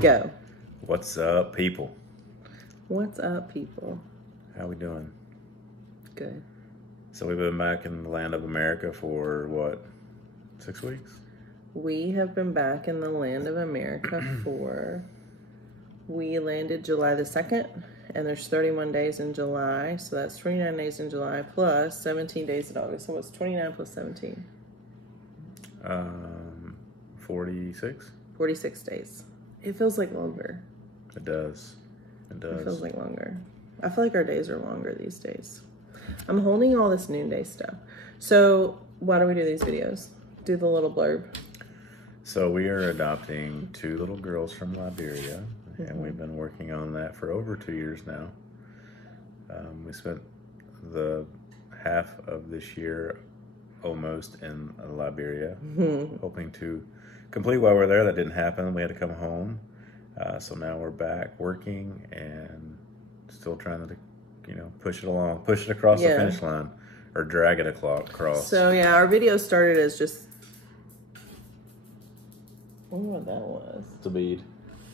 Go. What's up, people? What's up, people? How we doing? Good. So we've been back in the land of America for, what, 6 weeks? We have been back in the land of America we landed July the 2nd, and there's 31 days in July, so that's 29 days in July plus 17 days in August. So what's 29 plus 17? 46? 46 days. It feels like longer. It does. It does. It feels like longer. I feel like our days are longer these days. I'm holding all this Noonday stuff. So why do we do these videos? Do the little blurb. So we are adopting 2 little girls from Liberia, and we've been working on that for over 2 years now. We spent the half of this year almost in Liberia, hoping to complete while we're there. That didn't happen. We had to come home. So now we're back working and still trying to, push it along, push it across the finish line, or drag it across. So yeah, our video started as just, I wonder what that was. It's a bead.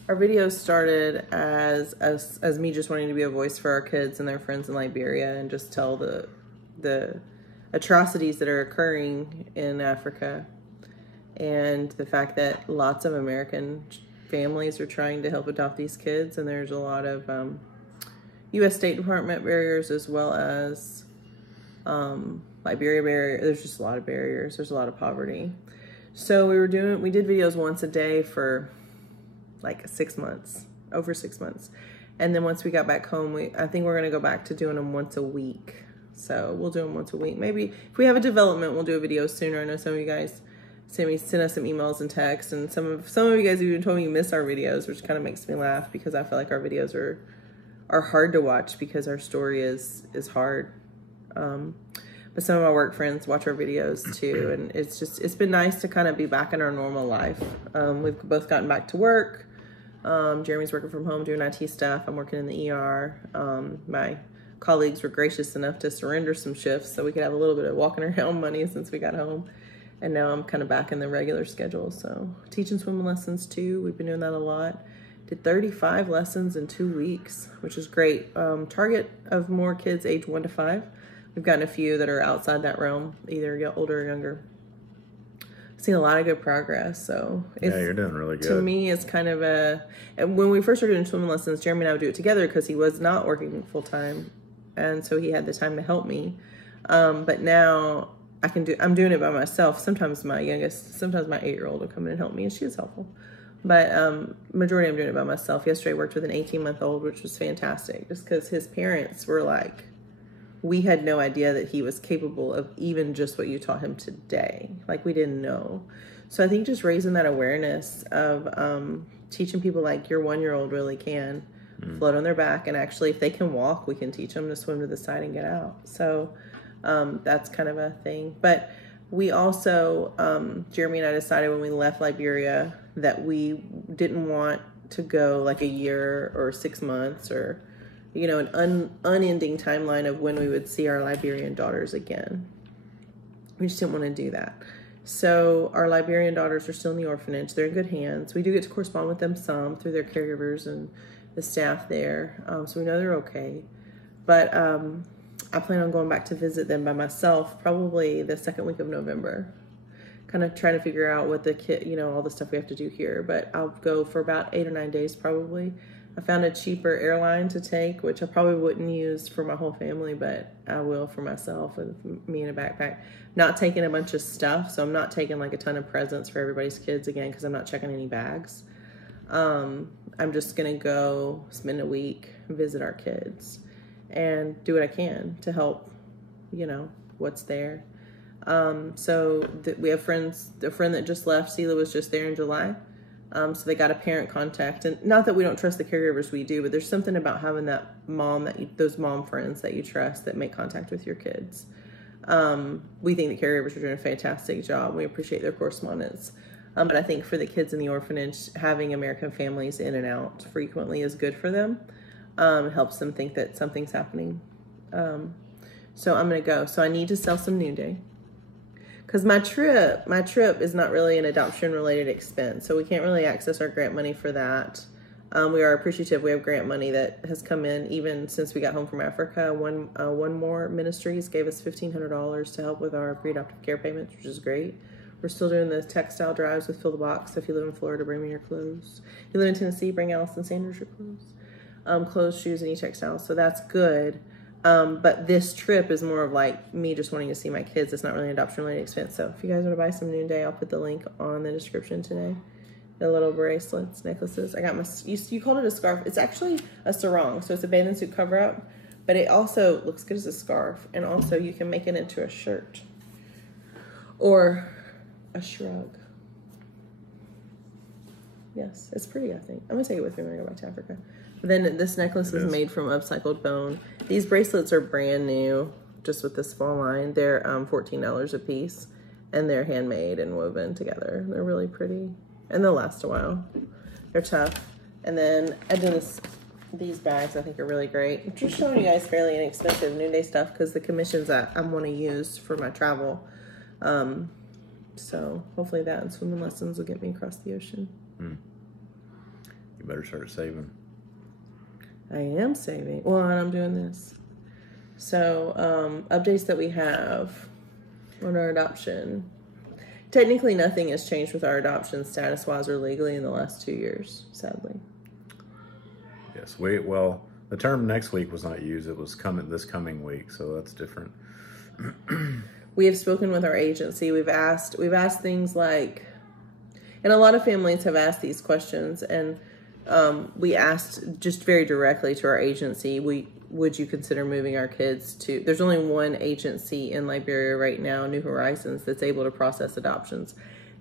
Our video started as me just wanting to be a voice for our kids and their friends in Liberia and just tell the atrocities that are occurring in Africa, and the fact that lots of American families are trying to help adopt these kids, and there's a lot of U.S. State Department barriers as well as Liberia barrier. There's just a lot of barriers. There's a lot of poverty. So we did videos once a day for like 6 months, over 6 months. And then once we got back home, I think we're going to go back to doing them once a week. So we'll do them once a week. Maybe if we have a development, we'll do a video sooner. I know some of you guys send us some emails and texts, and some of you guys even told me you miss our videos, which kind of makes me laugh because I feel like our videos are hard to watch because our story is hard. But some of my work friends watch our videos too, and it's been nice to kind of be back in our normal life. We've both gotten back to work. Jeremy's working from home doing IT stuff. I'm working in the ER. My colleagues were gracious enough to surrender some shifts so we could have a little bit of walking around money since we got home. And now I'm kind of back in the regular schedule. So teaching swimming lessons too. We've been doing that a lot. Did 35 lessons in 2 weeks, which is great. Target of more kids age 1 to 5. We've gotten a few that are outside that realm, either older or younger. I've seen a lot of good progress. So yeah, you're doing really good. To me, it's kind of when we first started doing swimming lessons, Jeremy and I would do it together because he was not working full time. And so he had the time to help me. But now I'm doing it by myself. Sometimes my 8-year-old will come in and help me, and she is helpful. But majority I'm doing it by myself. Yesterday I worked with an 18-month-old, which was fantastic, just because his parents were like, we had no idea that he was capable of even just what you taught him today. Like, we didn't know. So I think just raising that awareness of teaching people like your 1-year-old really can float on their back, and actually if they can walk, we can teach them to swim to the side and get out. So that's kind of a thing. But we also, Jeremy and I decided when we left Liberia that we didn't want to go like a year or 6 months or, an unending timeline of when we would see our Liberian daughters again. We just didn't want to do that. So our Liberian daughters are still in the orphanage. They're in good hands. We do get to correspond with them some through their caregivers and the staff there. So we know they're okay. But I plan on going back to visit them by myself probably the 2nd week of November. Kind of trying to figure out what the kid, all the stuff we have to do here. But I'll go for about 8 or 9 days probably. I found a cheaper airline to take, which I probably wouldn't use for my whole family, but I will for myself and me in a backpack. Not taking a bunch of stuff, so I'm not taking like a ton of presents for everybody's kids again because I'm not checking any bags. I'm just going to go spend a week, visit our kids, and do what I can to help, what's there. So we have friends, a friend that just left, Sela was just there in July. So they got a parent contact, and not that we don't trust the caregivers, we do, but there's something about having that mom, those mom friends that you trust that make contact with your kids. We think the caregivers are doing a fantastic job. We appreciate their correspondence. But I think for the kids in the orphanage, having American families in and out frequently is good for them. Helps them think that something's happening. So I'm going to go. So I need to sell some Noonday. Because my trip is not really an adoption-related expense. So we can't really access our grant money for that. We are appreciative. We have grant money that has come in even since we got home from Africa. One More Ministries gave us $1,500 to help with our pre-adoptive care payments, which is great. We're still doing the textile drives with Fill the Box. So if you live in Florida, bring me your clothes. If you live in Tennessee, bring Allison Sanders your clothes. Clothes, shoes, and e-textiles. So that's good. But this trip is more of like me just wanting to see my kids. It's not really an adoption-related expense. So if you guys want to buy some Noonday, I'll put the link on the description today. The little bracelets, necklaces. I got my, you called it a scarf. It's actually a sarong. So it's a bathing suit cover-up. But it also looks good as a scarf. And also you can make it into a shirt. Or a shrug. Yes, it's pretty, I think. I'm going to take it with me when I go back to Africa. Then this necklace is made from upcycled bone. These bracelets are brand new, just with this small line. They're $14 a piece, and they're handmade and woven together. They're really pretty, and they'll last a while. They're tough. And then I did these bags I think are really great. I'm just showing you guys fairly inexpensive Noonday stuff because the commissions that I want to use for my travel. So hopefully that and swimming lessons will get me across the ocean. You better start saving. I am saving. Well, and I'm doing this. So, updates that we have on our adoption. Technically, nothing has changed with our adoption status-wise or legally in the last 2 years, sadly. Yes, well, the term next week was not used. It was this coming week, so that's different. We have spoken with our agency. We've asked things like, and a lot of families have asked these questions, and we asked just very directly to our agency, would you consider moving our kids to, there's only one agency in Liberia right now, New Horizons, that's able to process adoptions.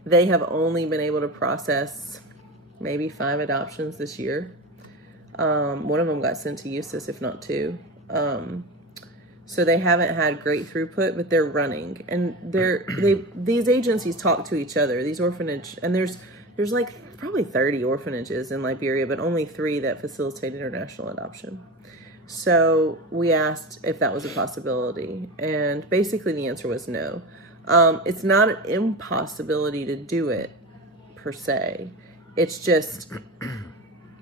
They have only been able to process maybe 5 adoptions this year. One of them got sent to Eustis, if not 2. So they haven't had great throughput, but they're running. And these agencies talk to each other, these orphanage, and there's like probably 30 orphanages in Liberia, but only 3 that facilitate international adoption. So we asked if that was a possibility, and basically the answer was no. It's not an impossibility to do it per se. It's just,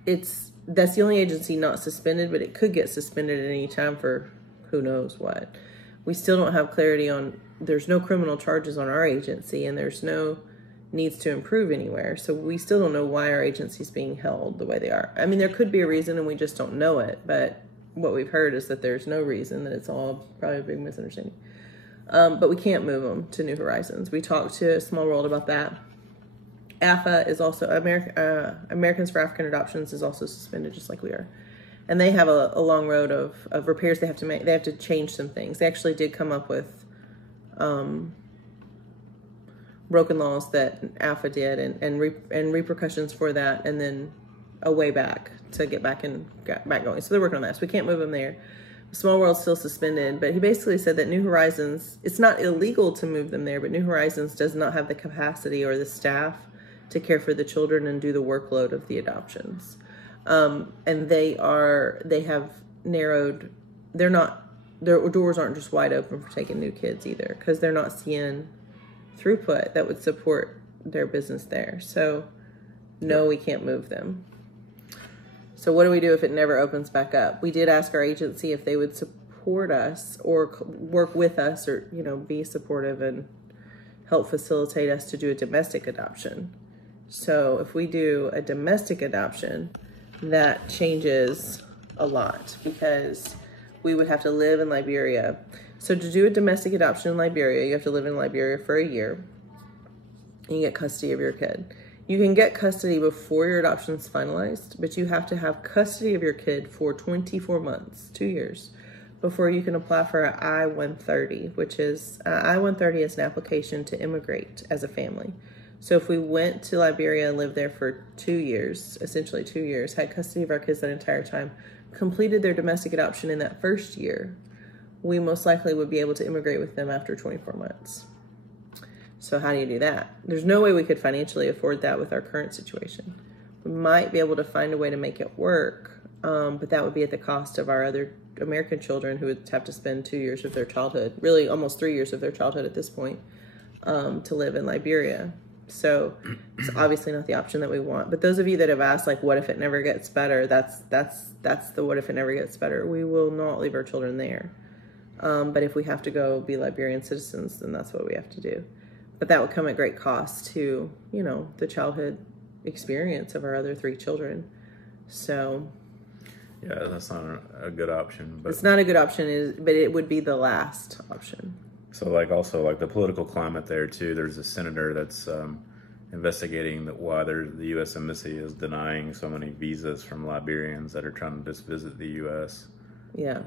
that's the only agency not suspended, but it could get suspended at any time for who knows what. We still don't have clarity on, there's no criminal charges on our agency, and there's no needs to improve anywhere. So we still don't know why our agency's being held the way they are. I mean, there could be a reason and we just don't know it, but what we've heard is that there's no reason, that it's all probably a big misunderstanding. But we can't move them to New Horizons. We talked to Small World about that. AFA is also, Americans for African Adoptions is also suspended just like we are. And they have a long road of repairs they have to make. They have to change some things. They actually did come up with broken laws that AFA did and repercussions for that, and then a way back to get back going. So they're working on that. So we can't move them there. Small World's still suspended, but he basically said that New Horizons, it's not illegal to move them there, but New Horizons does not have the capacity or the staff to care for the children and do the workload of the adoptions. And they have narrowed, their doors aren't just wide open for taking new kids either, because they're not seeing throughput that would support their business there. So no, we can't move them. So what do we do if it never opens back up? We did ask our agency if they would support us or work with us, or, be supportive and help facilitate us to do a domestic adoption. So if we do a domestic adoption, that changes a lot, because we would have to live in Liberia. So to do a domestic adoption in Liberia, you have to live in Liberia for a year, and you get custody of your kid. You can get custody before your adoption is finalized, but you have to have custody of your kid for 24 months, 2 years, before you can apply for an I-130, which is, I-130 is an application to immigrate as a family. So if we went to Liberia and lived there for 2 years, essentially 2 years, had custody of our kids that entire time, completed their domestic adoption in that first year, we most likely would be able to immigrate with them after 24 months. So how do you do that? There's no way we could financially afford that with our current situation. We might be able to find a way to make it work, but that would be at the cost of our other American children who would have to spend 2 years of their childhood, really almost 3 years of their childhood at this point, to live in Liberia. So it's obviously not the option that we want. But those of you that have asked, like, what if it never gets better? That's the what if it never gets better. We will not leave our children there. But if we have to go be Liberian citizens, then that's what we have to do. But that would come at great cost to, you know, the childhood experience of our other 3 children. So yeah, that's not a good option. But it's not a good option, but it would be the last option. So, like, also, like, the political climate there, too, there's a senator that's investigating why the U.S. Embassy is denying so many visas from Liberians that are trying to just visit the U.S. Yeah.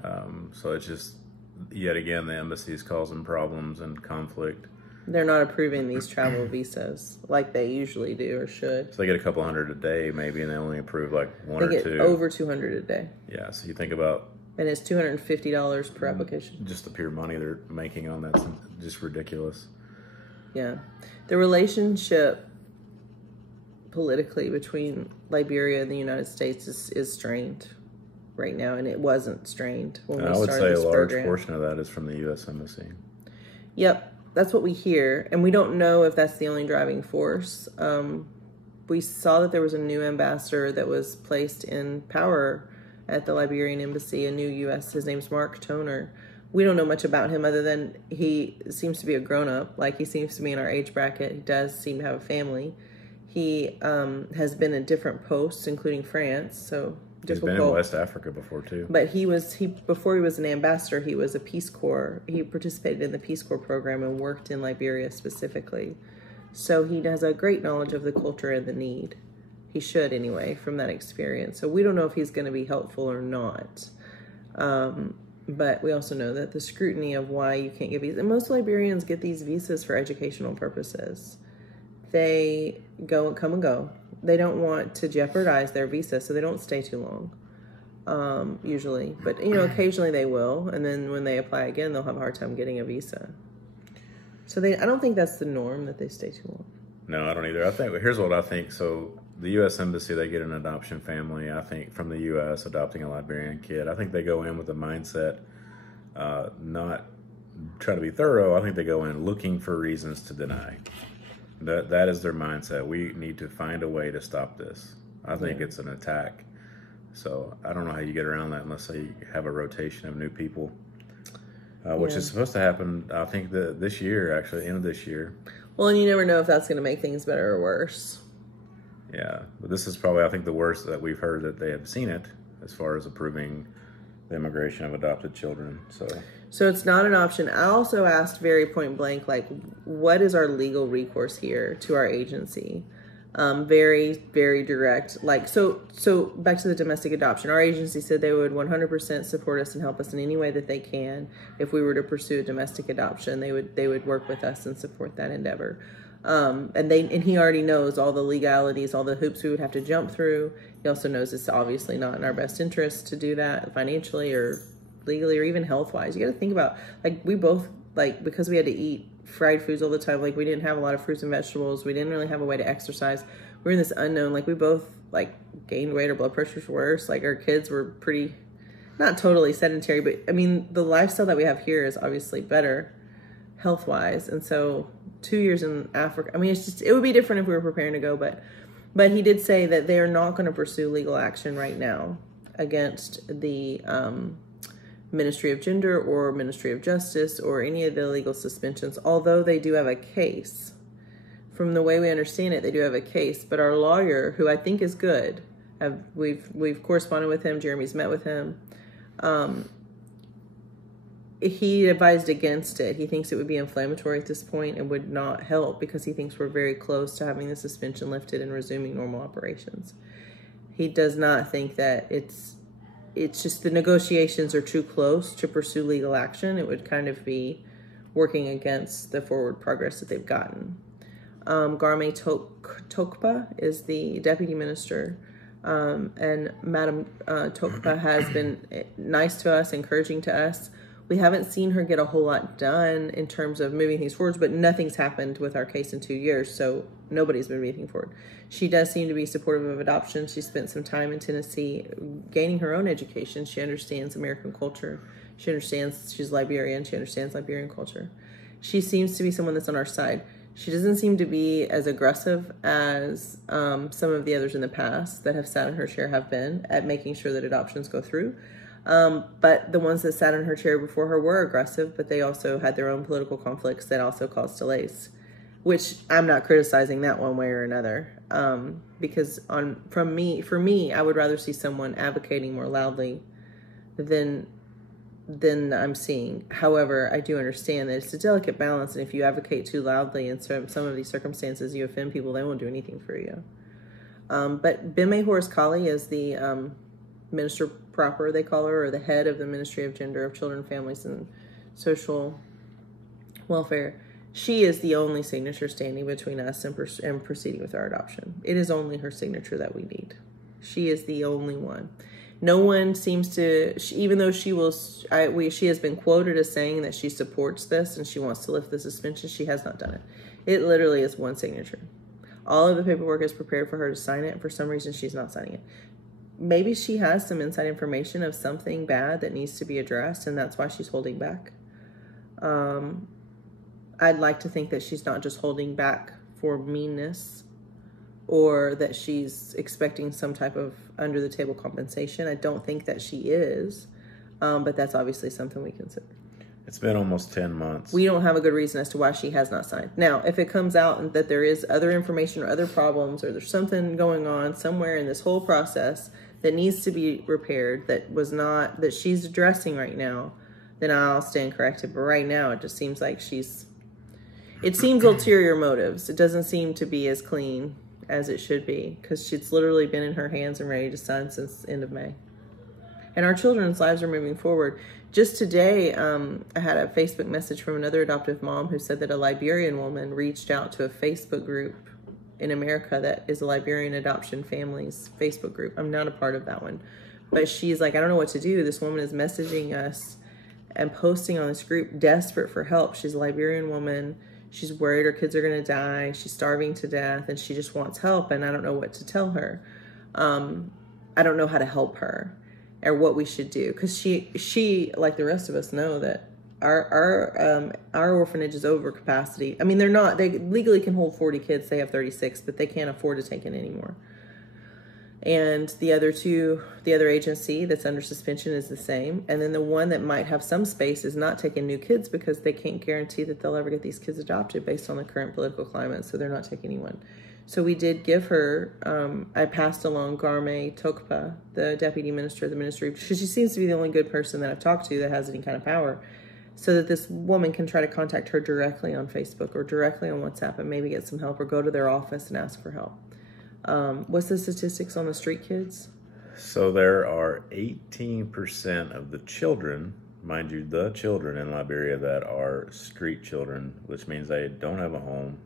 So it's just, yet again, the embassy is causing problems and conflict. They're not approving these travel visas like they usually do or should. So they get a couple hundred a day, maybe, and they only approve, like, one or two. They get over 200 a day. Yeah, so you think about... And it's $250 per application. Just the pure money they're making on that's just ridiculous. Yeah. The relationship politically between Liberia and the United States is strained right now, and it wasn't strained when we started this program. I would say a large portion of that is from the U.S. Embassy. Yep, that's what we hear, and we don't know if that's the only driving force. We saw that there was a new ambassador that was placed in power at the Liberian embassy, a new U.S. His name's Mark Toner. We don't know much about him other than he seems to be a grown-up. Like, he seems to be in our age bracket. He does seem to have a family. He has been in different posts, including France, so difficult. He's been in West Africa before, too. But before he was an ambassador, he was a Peace Corps. He participated in the Peace Corps program and worked in Liberia specifically. So he has a great knowledge of the culture and the need. He should, anyway, from that experience. So we don't know if he's going to be helpful or not. But we also know that the scrutiny of why you can't get visas, and most Liberians get these visas for educational purposes. They come and go. They don't want to jeopardize their visa, so they don't stay too long, usually. But, you know, occasionally they will, and then when they apply again, they'll have a hard time getting a visa. So I don't think that's the norm, that they stay too long. No, I don't either. Here's what I think. So the U.S. Embassy, they get an adoption family, I think, from the U.S. adopting a Liberian kid. I think they go in with a mindset, not try to be thorough. I think they go in looking for reasons to deny. That is their mindset. We need to find a way to stop this. I think it's an attack. So I don't know how you get around that unless they have a rotation of new people, which is supposed to happen, I think, this year, actually, end of this year. Well, and you never know if that's going to make things better or worse. Yeah, but this is probably, I think, the worst that we've heard that they have seen it as far as approving the immigration of adopted children. So it's not an option. I also asked very point blank, like, what is our legal recourse here to our agency? Very, very direct. Like, so back to the domestic adoption. Our agency said they would 100% support us and help us in any way that they can. If we were to pursue a domestic adoption, they would work with us and support that endeavor. And he already knows all the legalities, all the hoops we would have to jump through. He also knows it's obviously not in our best interest to do that financially or legally or even health-wise. You got to think about, like, we both, like, because we had to eat fried foods all the time, like, we didn't have a lot of fruits and vegetables, we didn't really have a way to exercise, we're in this unknown, like, we both, like, gained weight, our blood pressures were worse, like, our kids were pretty, not totally sedentary, but, I mean, the lifestyle that we have here is obviously better health-wise, and so 2 years in Africa, I mean, it's just, it would be different if we were preparing to go, but he did say that they are not going to pursue legal action right now against the Ministry of Gender or Ministry of Justice or any of the legal suspensions, although they do have a case. From the way we understand it, they do have a case, but our lawyer, who I think is good, we've corresponded with him, Jeremy's met with him, he advised against it. He thinks it would be inflammatory at this point and would not help because he thinks we're very close to having the suspension lifted and resuming normal operations. He does not think that it's just the negotiations are too close to pursue legal action. It would kind of be working against the forward progress that they've gotten. Garme Tokpa is the deputy minister, and Madam Tokpa has been nice to us, encouraging to us. We haven't seen her get a whole lot done in terms of moving things forward, but nothing's happened with our case in 2 years, so nobody's been moving forward. She does seem to be supportive of adoption. She spent some time in Tennessee gaining her own education. She understands American culture. She understands, she's Liberian. She understands Liberian culture. She seems to be someone that's on our side. She doesn't seem to be as aggressive as some of the others in the past that have sat in her chair have been at making sure that adoptions go through. But the ones that sat in her chair before her were aggressive, but they also had their own political conflicts that also caused delays, which I'm not criticizing that one way or another. Because for me, I would rather see someone advocating more loudly than I'm seeing. However, I do understand that it's a delicate balance, and if you advocate too loudly in some of these circumstances, you offend people, they won't do anything for you. But Bime Horace Kali is the minister proper, they call her, or the head of the Ministry of Gender, of Children, Families, and Social Welfare. She is the only signature standing between us and proceeding with our adoption. It is only her signature that we need. She is the only one. No one seems to, even though she has been quoted as saying that she supports this and she wants to lift the suspension, she has not done it. It literally is one signature. All of the paperwork is prepared for her to sign it, and for some reason she's not signing it. Maybe she has some inside information of something bad that needs to be addressed, and that's why she's holding back. I'd like to think that she's not just holding back for meanness, or that she's expecting some type of under-the-table compensation. I don't think that she is, but that's obviously something we consider. It's been almost 10 months. We don't have a good reason as to why she has not signed. Now, if it comes out that there is other information or other problems, or there's something going on somewhere in this whole process that needs to be repaired, that she's addressing right now, then I'll stand corrected. But right now, it just seems like it seems ulterior motives. It doesn't seem to be as clean as it should be, because it's literally been in her hands and ready to sign since the end of May. And our children's lives are moving forward. Just today, I had a Facebook message from another adoptive mom who said that a Liberian woman reached out to a Facebook group in America that is a Liberian adoption families Facebook group. I'm not a part of that one. But she's like, I don't know what to do. This woman is messaging us and posting on this group, desperate for help. She's a Liberian woman. She's worried her kids are going to die. She's starving to death, and she just wants help, and I don't know what to tell her. I don't know how to help her or what we should do, because she, like the rest of us, know that our orphanage is over capacity. I mean, they legally can hold 40 kids. They have 36, but they can't afford to take in anymore. And the other agency that's under suspension is the same. And then the one that might have some space is not taking new kids, because they can't guarantee that they'll ever get these kids adopted based on the current political climate. So they're not taking anyone. So we did give her, I passed along Garme Tokpa, the deputy minister of the ministry, because she seems to be the only good person that I've talked to that has any kind of power, so that this woman can try to contact her directly on Facebook or directly on WhatsApp and maybe get some help, or go to their office and ask for help. What's the statistics on the street kids? So there are 18% of the children, mind you, the children in Liberia that are street children, which means they don't have a home.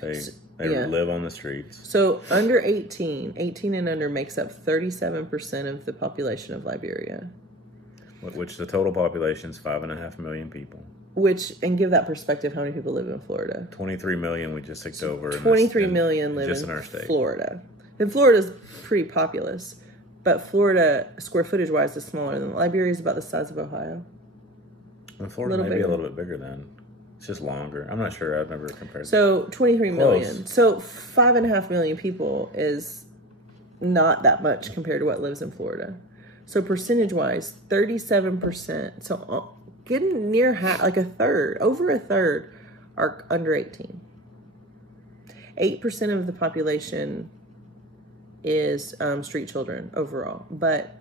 They live on the streets. So under 18 and under makes up 37% of the population of Liberia. Which the total population is 5.5 million people. And give that perspective, how many people live in Florida? 23 million we just ticked over. 23 million live in our state. Florida. And Florida's pretty populous, but Florida, square footage wise, is smaller than Liberia. Is about the size of Ohio. And Florida may be a little bit bigger than. It's just longer. I'm not sure. I've never compared. So 23 million. So 5.5 million people is not that much compared to what lives in Florida. So percentage wise, 37%. So getting near half, like over a third are under 18. 8% of the population is street children overall, but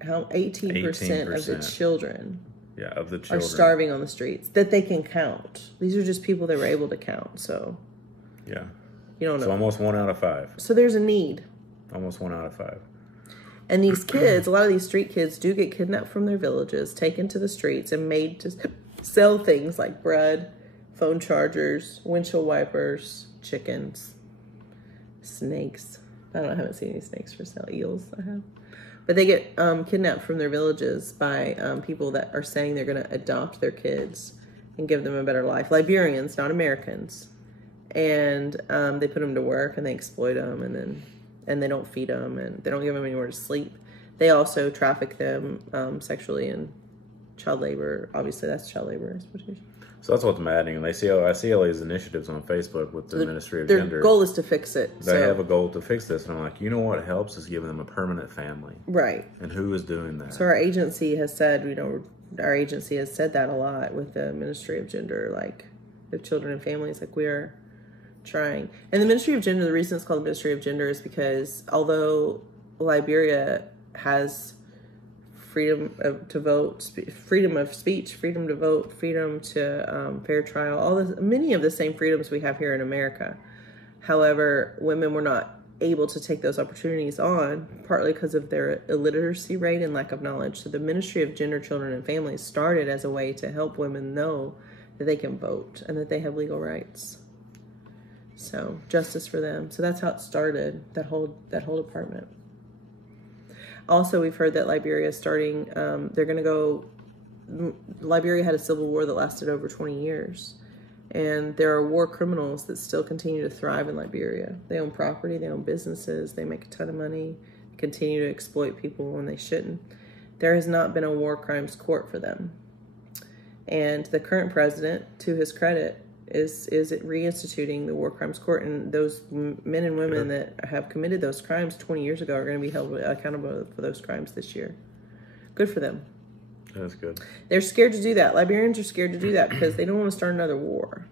18% of the children, are starving on the streets that they can count. These are just people that were able to count. So you don't know. So almost 1 out of 5. So there's a need. Almost 1 out of 5. And these kids, a lot of these street kids do get kidnapped from their villages, taken to the streets, and made to sell things like bread, phone chargers, windshield wipers, chickens, snakes. I haven't seen any snakes for sale. Eels, I have. But they get kidnapped from their villages by people that are saying they're going to adopt their kids and give them a better life. Liberians, not Americans. And they put them to work, and they exploit them, and they don't feed them, and they don't give them anywhere to sleep. They also traffic them sexually, and child labor. Obviously, that's child labor exploitation. So that's what's maddening. And I see all these initiatives on Facebook with the Ministry of Their Gender. goal is to fix it. They have a goal to fix this. And I'm like, you know what helps is giving them a permanent family. Right. And who is doing that? So our agency has said, that a lot with the Ministry of Gender, like the children and families, like we are trying. And the Ministry of Gender, the reason it's called the Ministry of Gender is because although Liberia has freedom to vote, freedom of speech, freedom to vote, freedom to fair trial, many of the same freedoms we have here in America. However, women were not able to take those opportunities on, partly because of their illiteracy rate and lack of knowledge. So the Ministry of Gender, Children, and Families started as a way to help women know that they can vote and that they have legal rights. So justice for them. So that's how it started, that whole department. Also, we've heard that Liberia is starting, Liberia had a civil war that lasted over 20 years. And there are war criminals that still continue to thrive in Liberia. They own property, they own businesses, they make a ton of money, continue to exploit people when they shouldn't. There has not been a war crimes court for them. And the current president, to his credit, is reinstituting the war crimes court, and those men and women that have committed those crimes 20 years ago are going to be held accountable for those crimes this year. Good for them. That's good. They're scared to do that. Liberians are scared to do that because they don't want to start another war.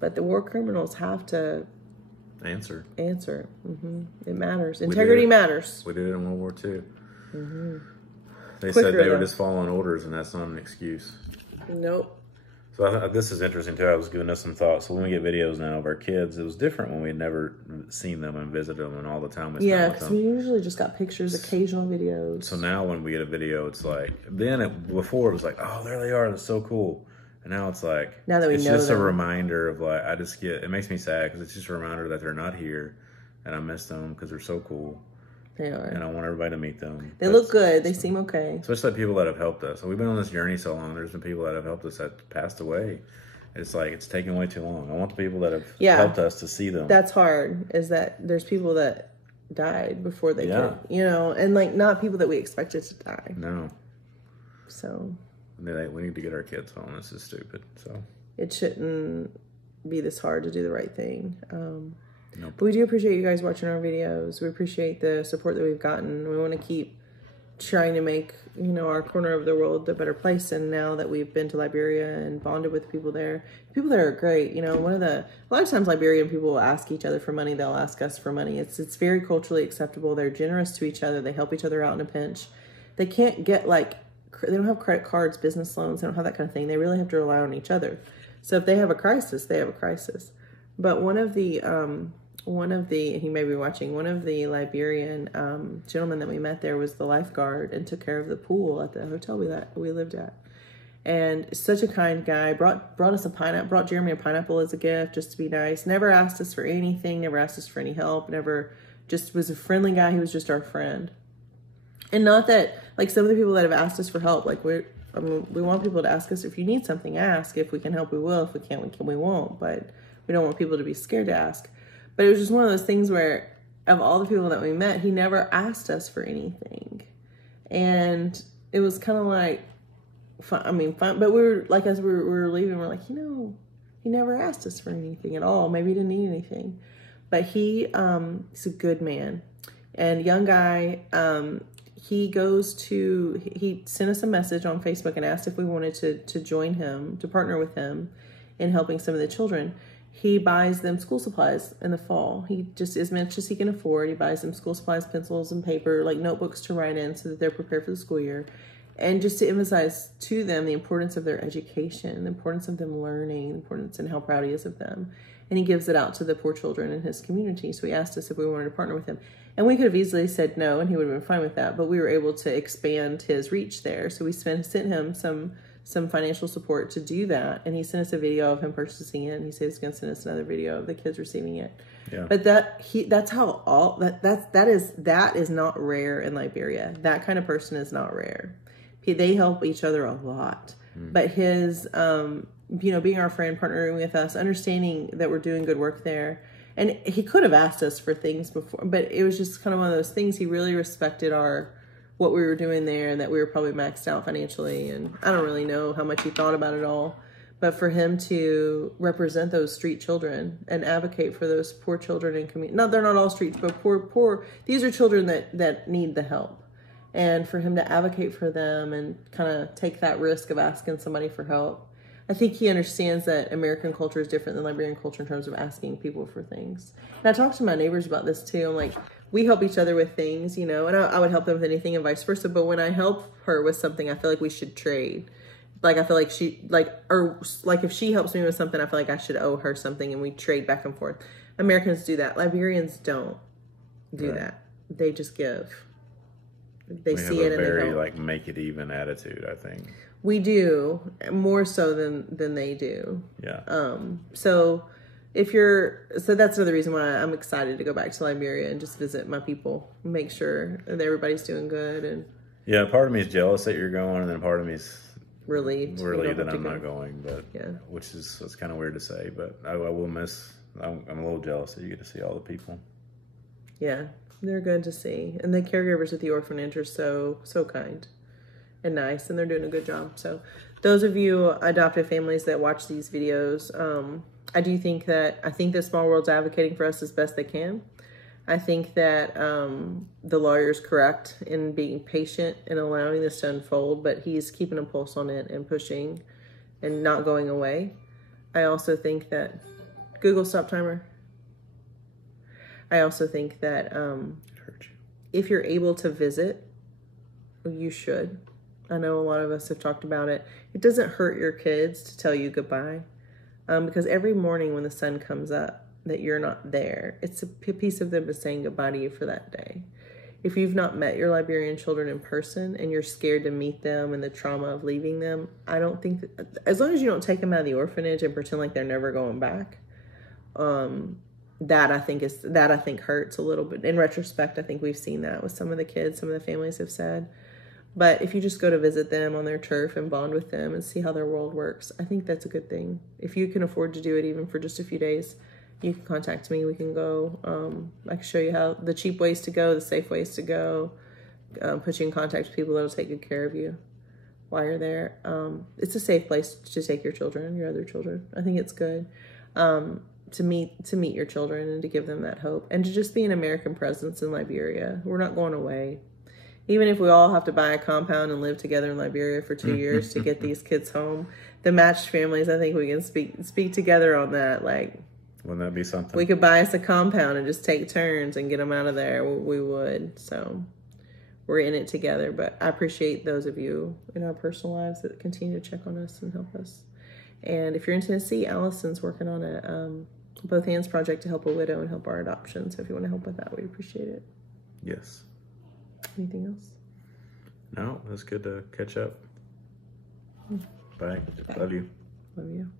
But the war criminals have to answer. Mm-hmm. It matters. Integrity matters. We did it in World War II. Mm-hmm. They said they were just following orders, and that's not an excuse. Nope. So this is interesting, too. I was giving us some thoughts. So when we get videos now of our kids, it was different when we had never seen them and visited them and all the time we spent with them. Because we usually just got pictures, occasional videos. So now when we get a video, it's like, before it was like, oh, there they are, that's so cool. And now it's like, now that we know it's just them. a reminder of like, it makes me sad because it's just a reminder that they're not here and I miss them because they're so cool. They are. And I want everybody to meet them. They look good. They seem okay. Especially people that have helped us. So we've been on this journey so long. There's been people that have helped us that passed away. It's like, it's taken way too long. I want the people that have helped us to see them. That's hard, is that there's people that died before they could, and like not people that we expected to die. No. So. We need to get our kids home. This is stupid. So. It shouldn't be this hard to do the right thing. Nope. But we do appreciate you guys watching our videos. We appreciate the support that we've gotten. We want to keep trying to make, our corner of the world a better place. And now that we've been to Liberia and bonded with people there are great. A lot of times Liberian people will ask each other for money. They'll ask us for money. It's very culturally acceptable. They're generous to each other. They help each other out in a pinch. They can't get they don't have credit cards, business loans. They don't have that kind of thing. They really have to rely on each other. So if they have a crisis, they have a crisis. But one of the he may be watching, one of the Liberian gentlemen that we met there was the lifeguard and took care of the pool at the hotel we lived at. And such a kind guy, brought Jeremy a pineapple as a gift just to be nice. Never asked us for anything, never asked us for any help, just was a friendly guy. He was just our friend. And not that, like some of the people that have asked us for help, like we want people to ask us, if you need something, ask. If we can help, we will. If we can't, we won't. But we don't want people to be scared to ask. But it was just one of those things where, of all the people that we met, he never asked us for anything. And it was kind of like, fun. But we were, like, as we were leaving, we're like, he never asked us for anything at all. Maybe he didn't need anything. But he's a good man. And young guy, he sent us a message on Facebook and asked if we wanted to join him, to partner with him in helping some of the children. He buys them school supplies in the fall. He just, as much as he can afford, he buys them school supplies, pencils, and paper, like notebooks to write in so that they're prepared for the school year. And just to emphasize to them the importance of their education, the importance of them learning, the importance and how proud he is of them. And he gives it out to the poor children in his community. So he asked us if we wanted to partner with him. And we could have easily said no, and he would have been fine with that. But we were able to expand his reach there. So we sent him some financial support to do that. And he sent us a video of him purchasing it. And he said he's going to send us another video of the kids receiving it. Yeah. But that is not rare in Liberia. That kind of person is not rare. They help each other a lot. But his, being our friend, partnering with us, understanding that we're doing good work there. And he could have asked us for things before, but it was just kind of one of those things. He really respected our what we were doing there and that we were probably maxed out financially. And I don't really know how much he thought about it all. But for him to represent those street children and advocate for those poor children in community, they're not all streets, but poor, these are children that need the help. And for him to advocate for them and kind of take that risk of asking somebody for help. I think he understands that American culture is different than Liberian culture in terms of asking people for things. And I talked to my neighbors about this too. I'm like, we help each other with things, you know, and I would help them with anything and vice versa. But when I help her with something, I feel like we should trade. Like, I feel like if she helps me with something, I feel like I should owe her something and we trade back and forth. Americans do that. Liberians don't do that. They just give. They see it and they help. Like, make it even attitude, I think. We do, more so than they do. Yeah. So that's another reason why I'm excited to go back to Liberia and just visit my people, make sure that everybody's doing good. And yeah, part of me is jealous that you're going, and then part of me is relieved that I'm not going. But which is, it's kind of weird to say, but I will miss. I'm a little jealous that you get to see all the people. Yeah, they're good to see, and the caregivers at the orphanage are so kind and nice, and they're doing a good job. So those of you adoptive families that watch these videos, I think the Small World's advocating for us as best they can. I think that the lawyer's correct in being patient and allowing this to unfold, but he's keeping a pulse on it and pushing and not going away. I also think that Google stop timer. I also think that if you're able to visit, you should. I know a lot of us have talked about it. It doesn't hurt your kids to tell you goodbye, because every morning when the sun comes up that you're not there, it's a piece of them is saying goodbye to you for that day. If you've not met your Liberian children in person and you're scared to meet them and the trauma of leaving them, I don't think that, as long as you don't take them out of the orphanage and pretend like they're never going back, that I think hurts a little bit. In retrospect, I think we've seen that with some of the kids, some of the families have said. But if you just go to visit them on their turf and bond with them and see how their world works, I think that's a good thing. If you can afford to do it even for just a few days, you can contact me. We can go. I can show you how the cheap ways to go, the safe ways to go, put you in contact with people that will take good care of you while you're there. It's a safe place to take your children, your other children. I think it's good to meet your children and to give them that hope and to just be an American presence in Liberia. We're not going away. Even if we all have to buy a compound and live together in Liberia for 2 years to get these kids home, the matched families, I think we can speak together on that. Like, wouldn't that be something? We could buy us a compound and just take turns and get them out of there. We would. So we're in it together. But I appreciate those of you in our personal lives that continue to check on us and help us. And if you're in Tennessee, Allison's working on a Both Hands project to help a widow and help our adoption. So if you want to help with that, we'd appreciate it. Yes. Anything else? No, it was good to catch up. Bye. Bye. Love you. Love you.